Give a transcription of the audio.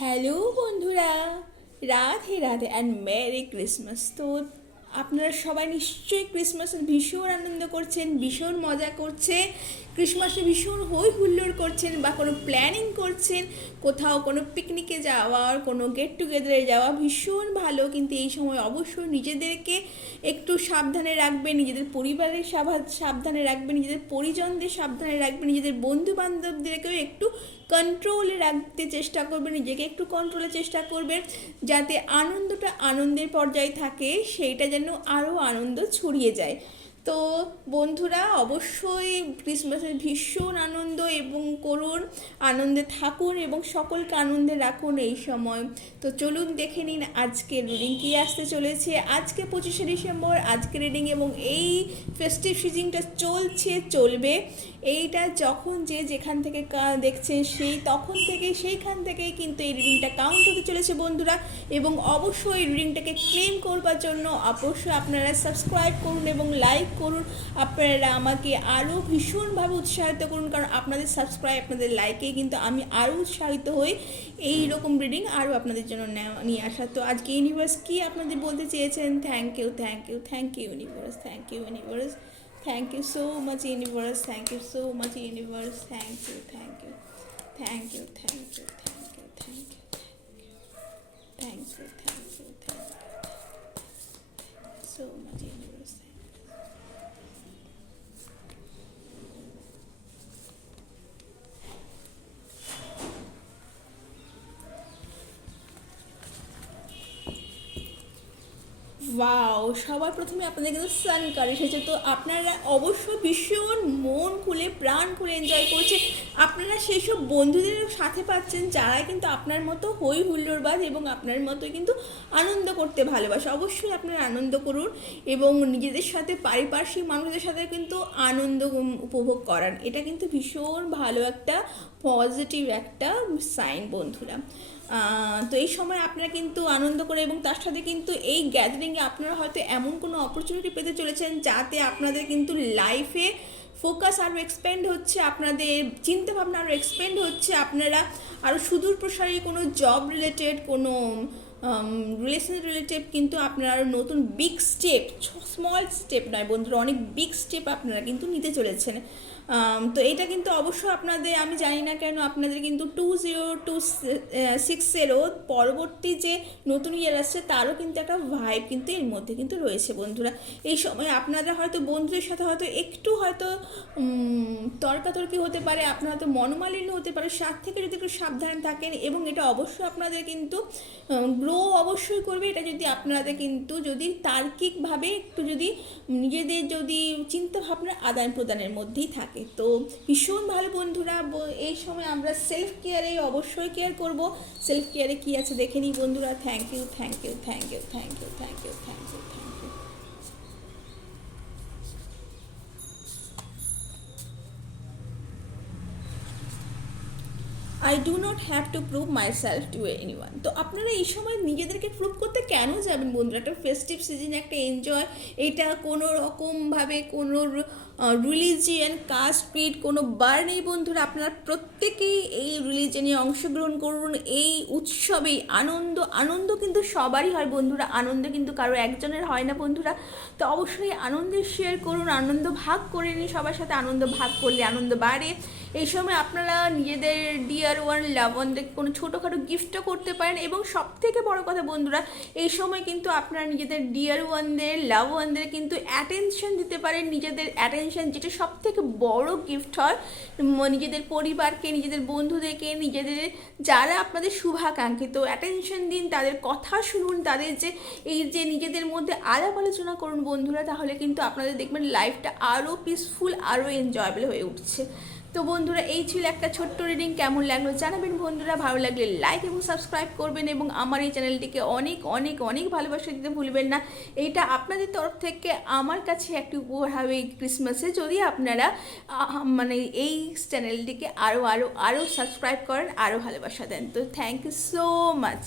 Hello বন্ধুরা, Radhe Radhe and merry Christmas. তো আপনারা সবাই নিশ্চয়ই ক্রিসমাসে ভীষণ আনন্দ করছেন, ভীষণ মজা করছে, ক্রিসমাসে ভীষণ হই হুল্লোড় করছেন বা কোনো প্ল্যানিং করছেন, কোথাও কোনো পিকনিকে যাওয়ার, কোনো গেট টুগেদারে যাওয়া ভীষণ ভালো। কিন্তু এই সময় অবশ্যই নিজেদেরকে একটু সাবধানে রাখবেন, নিজেদের পরিবারের সাবধানে রাখবেন, নিজেদের পরিজনদের সাবধানে রাখবেন, নিজেদের বন্ধু বান্ধবদেরকেও একটু কন্ট্রোলে রাখতে চেষ্টা করবেন, নিজেকে একটু কন্ট্রোলের চেষ্টা করবেন, যাতে আনন্দটা আনন্দের পর্যায়ে থাকে, সেইটা যেন আরও আনন্দ ছড়িয়ে যায়। তো বন্ধুরা, অবশ্যই ক্রিসমাসের ভীষণ আনন্দ এবং করুন, আনন্দে থাকুন এবং সকলকে আনন্দে রাখুন এই সময়। তো চলুন দেখে নিন আজকের রিডিং কী আসতে চলেছে। আজকে 25শে ডিসেম্বর আজকে রিডিং, এবং এই ফেস্টিভ সিজনটা চলবে। এইটা যখন যে যেখান থেকে দেখছেন সেইখান থেকেই কিন্তু এই রিডিংটা কাউন্ট হতে চলেছে বন্ধুরা। এবং অবশ্যই এই রিডিংটাকে ক্লেম করবার জন্য অবশ্যই আপনারা সাবস্ক্রাইব করুন এবং লাইক করুন। আপনারা আমাকে আরও ভীষণভাবে উৎসাহিত করুন, কারণ আপনাদের সাবস্ক্রাইব, আপনাদের লাইকে কিন্তু আমি আরও উৎসাহিত হই এই রকম রিডিং আরও আপনাদের জন্য নিয়ে আসা। তো আজকে ইউনিভার্স কী আপনাদের বলতে চেয়েছেন? Thank you universe, thank you universe, thank you so much universe, thank you so much universe, thank you thank you thank you thank you thank you thank you thank you thank you thank you so much universe. Wow, সবার প্রথমে আপনাদের কিন্তু sun card এসেছে। তো আপনারা অবশ্যই ভীষণ মন খুলে প্রাণ খুলে এনজয় করছে। আপনারা সেই সব বন্ধুদের সাথে পাচ্ছেন যারা কিন্তু আপনার মতো হই হুল্লোড়বাজ এবং আপনার মতোই কিন্তু আনন্দ করতে ভালোবাসে। অবশ্যই আপনারা আনন্দ করুন এবং নিজেদের সাথে পারিপার্শ্বিক মানুষদের সাথে কিন্তু আনন্দ উপভোগ করান। এটা কিন্তু ভীষণ ভালো একটা পজিটিভ একটা সাইন বন্ধুরা। তো এই সময় আপনারা কিন্তু আনন্দ করে, এবং তার সাথে কিন্তু এই গ্যাদারিংয়ে আপনারা হয়তো এমন কোনো অপরচুনিটি পেতে চলেছেন যাতে আপনাদের কিন্তু লাইফে ফোকাস আরও এক্সপ্যান্ড হচ্ছে, আপনাদের চিন্তাভাবনা আরও এক্সপ্যান্ড হচ্ছে, আপনারা আরও সুদূর প্রসারী কোনো জব রিলেটেড, কোনো রিলেশন রিলেটেড কিন্তু আপনারা আরও নতুন বিগ স্টেপ, স্মল স্টেপ নয় বন্ধুরা, অনেক বিগ স্টেপ আপনারা কিন্তু নিতে চলেছেন। তো এটা কিন্তু অবশ্যই আপনাদের, আমি জানি না কেন আপনাদের কিন্তু 2026 পরবর্তী যে নতুন ইয়ার আসছে তারও কিন্তু একটা ভাইব কিন্তু এর মধ্যে কিন্তু রয়েছে বন্ধুরা। এই সময় আপনারা হয়তো বন্ধুদের সাথে হয়তো একটু হয়তো তর্কাতর্কি হতে পারে, আপনার হয়তো মনোমালিন্য হতে পারে, সাথ থেকে যদি একটু সাবধানে থাকেন, এবং এটা অবশ্যই আপনাদের কিন্তু গ্রো অবশ্যই করবে। এটা যদি আপনাদের কিন্তু যদি তার্কিকভাবে একটু যদি নিজেদের যদি চিন্তাভাবনা আদান প্রদানের মধ্যেই থাকে, তো ভীষণ ভালো বন্ধুরা। এই সময় আমরা সেলফ কেয়ারে অবশ্যই কেয়ার করব। সেলফ কেয়ারে কী আছে দেখে নিই বন্ধুরা। Thank you thank you thank you thank you thank you thank you thank you. I do not have to prove myself to anyone. তো আপনারা এই সময় নিজেদেরকে প্রুভ করতে কেন যাবেন বন্ধুরা? একটা ফেস্টিভ সিজন, একটা এনজয়, এটা কোনো রকমভাবে কোনো রিলিজিয়ান, কাস্ট, ক্রিড কোনো বার নেই বন্ধুরা। আপনারা প্রত্যেকেই এই রিলিজিয়নে অংশগ্রহণ করুন, এই উৎসবেই আনন্দ কিন্তু সবারই হয় বন্ধুরা, আনন্দ কিন্তু কারো একজনের হয় না বন্ধুরা। তো অবশ্যই আনন্দের শেয়ার করুন, আনন্দ ভাগ করে নিন, সবার সাথে আনন্দ ভাগ করলে আনন্দ বাড়ে। এই সময় আপনারা নিজেদের ডিয়ার ওয়ান, লাভ ওয়ানদেরকে কোনো ছোটোখাটো গিফটও করতে পারেন, এবং সব থেকে বড়ো কথা বন্ধুরা, এই সময় কিন্তু আপনারা নিজেদের ডিয়ার ওয়ানদের, লাভ ওয়ানদের কিন্তু অ্যাটেনশন দিতে পারেন। নিজেদের অ্যাটেনশন যেটা সব থেকে বড়ো গিফট হয়, নিজেদের পরিবারকে, নিজেদের বন্ধুদেরকে, নিজেদের যারা আপনাদের শুভাকাঙ্ক্ষী, তো অ্যাটেনশন দিন, তাদের কথা শুনুন, তাদের যে এই যে নিজেদের মধ্যে আলাপ আলোচনা করুন বন্ধুরা, তাহলে কিন্তু আপনাদের দেখবেন লাইফটা আরও পিসফুল, আরও এনজয়েবল হয়ে উঠছে। তো বন্ধুরা, এই ছিল একটা ছোট্ট রিডিং। কেমন লাগলো জানাবেন বন্ধুরা। ভালো লাগলে লাইক এবং সাবস্ক্রাইব করবেন, এবং আমার এই চ্যানেলটিকে অনেক অনেক অনেক ভালোবাসা দিতে ভুলবেন না। এইটা আপনাদের তরফ থেকে আমার কাছে একটি উপহার হবে এই ক্রিসমাসে, যদি আপনারা মানে এই চ্যানেলটিকে আরও আরও আরও সাবস্ক্রাইব করেন, আরও ভালোবাসা দেন। তো থ্যাংক ইউ সো মাচ।